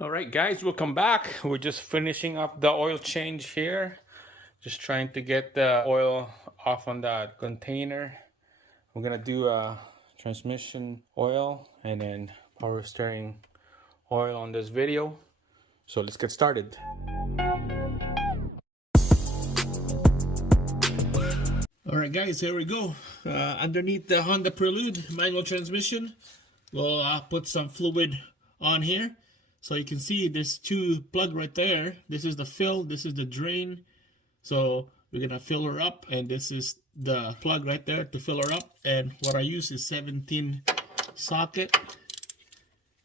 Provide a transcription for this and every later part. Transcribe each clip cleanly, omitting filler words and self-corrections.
All right, guys, welcome back. We're just finishing up the oil change here. Just trying to get the oil off on that container. We're gonna do a transmission oil and then power steering oil on this video. So let's get started. All right, guys, here we go. Underneath the HondaPrelude manual transmission, we'll put some fluid on here. So you can see there's two plug right there. This is the fill, this is the drain. So we're gonna fill her up, and this is the plug right there to fill her up. And what I use is 17 socket.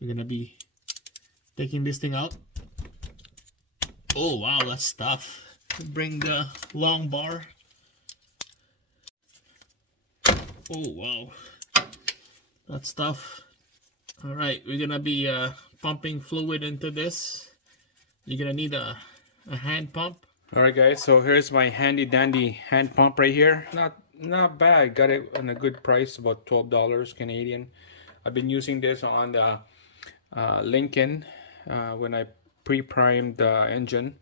We're gonna be taking this thing out. Oh wow, that's tough. Bring the long bar. Oh wow, that's tough. All right, we're gonna be pumping fluid into this. You're gonna need a hand pump. All right, guys, so here's my handy dandy hand pump right here. Not bad. Got it on a good price, about $12 Canadian. I've been using this on the Lincoln when I pre-primed the engine,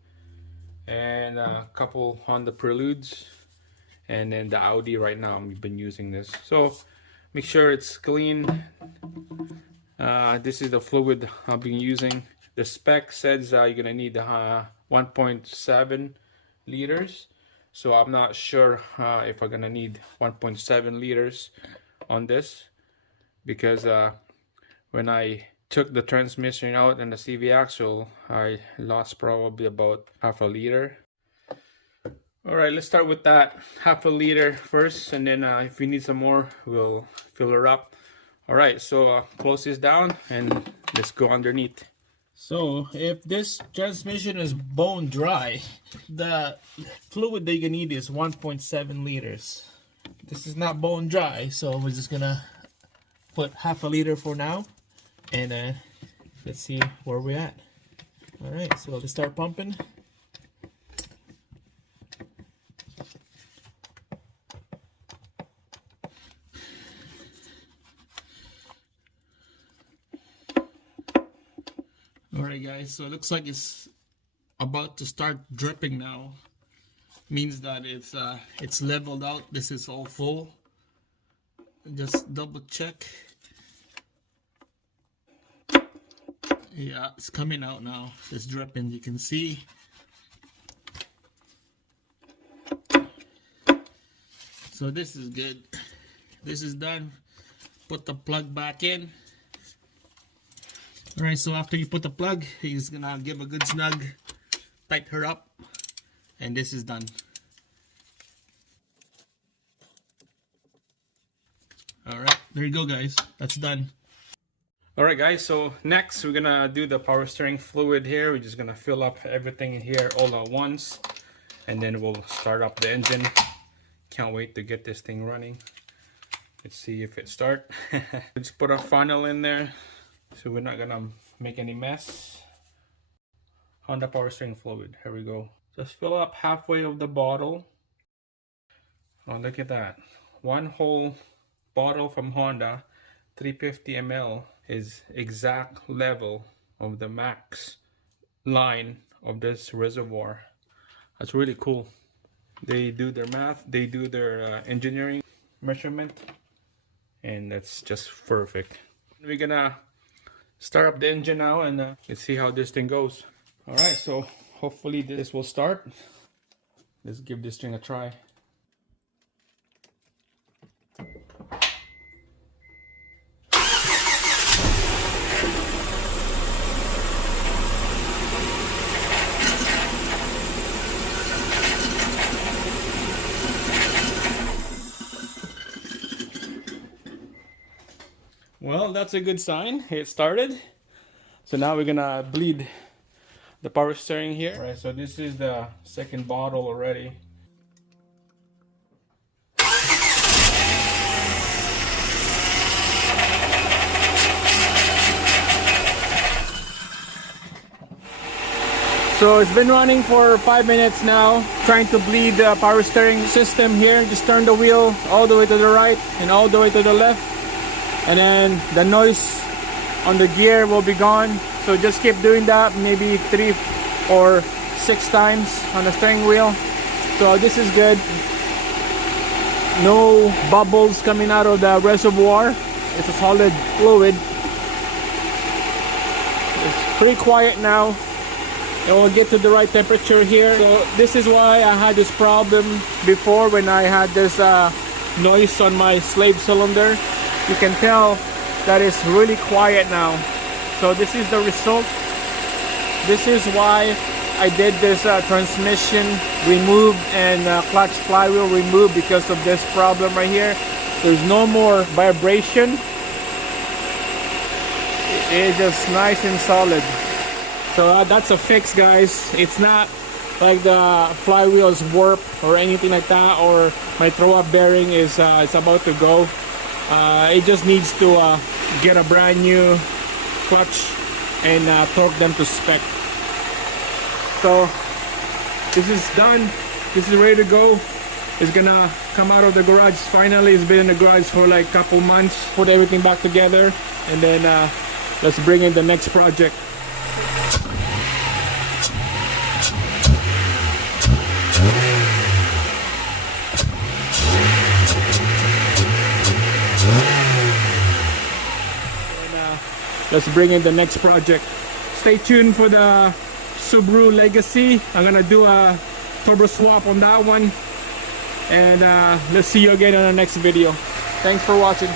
and a couple Honda Preludes, and then the Audi right now. We've been using this, so make sure it's clean. This is the fluid I've been using. The spec says you're gonna need 1.7 liters, so I'm not sure if I'm gonna need 1.7 liters on this, because when I took the transmission out and the CV axle, I lost probably about half a liter. All right, let's start with that half a liter first, and then if we need some more, we'll fill her up. All right, so close this down and let's go underneath. So if this transmission is bone dry, the fluid that you need is 1.7 liters. This is not bone dry, so we're just gonna put half a liter for now, and let's see where we're at. All right, so let's start pumping. Alright, guys, so it looks like it's about to start dripping now. Means that it's leveled out. This is all full. Just double check. Yeah, it's coming out now. It's dripping, you can see. So this is good. This is done. Put the plug back in. Alright, so after you put the plug, he's gonna give a good snug, tighten her up, and this is done. Alright, there you go, guys. That's done. Alright, guys, so next we're gonna do the power steering fluid here. We're just gonna fill up everything in here all at once, and then we'll start up the engine. Can't wait to get this thing running. Let's see if it starts. Just put a funnel in there, so we're not gonna make any mess. Honda power steering fluid, here we go. Just fill up halfway of the bottle. Oh, look at that. One whole bottle from Honda, 350 ml, is exact level of the max line of this reservoir. That's really cool. They do their math, they do their engineering measurement, and that's just perfect. We're gonna start up the engine now, and let's see how this thing goes. All right, so hopefully this will start. Let's give this thing a try. Well, that's a good sign. It started. So now we're gonna bleed the power steering here. All right, so this is the second bottle already. So it's been running for 5 minutes now, trying to bleed the power steering system here. Just turn the wheel all the way to the right and all the way to the left, and then the noise on the gear will be gone. So just keep doing that, maybe 3 or 6 times on the steering wheel. So this is good. No bubbles coming out of the reservoir. It's a solid fluid. It's pretty quiet now. And we'll get to the right temperature here. So this is why I had this problem before when I had this noise on my slave cylinder. You can tell that it's really quiet now. So this is the result. This is why I did this transmission remove and clutch flywheel remove, because of this problem right here. There's no more vibration. It's just nice and solid. So that's a fix, guys. It's not like the flywheel is warped or anything like that, or my throw-up bearing is it's about to go. It just needs to get a brand new clutch and torque them to spec. So this is done. This is ready to go. It's gonna come out of the garage finally. It's been in the garage for like a couple months. Put everything back together, and then let's bring in the next project. Let's bring in the next project. Stay tuned for the Subaru Legacy. I'm gonna do a turbo swap on that one, and let's see you again on the next video. Thanks for watching.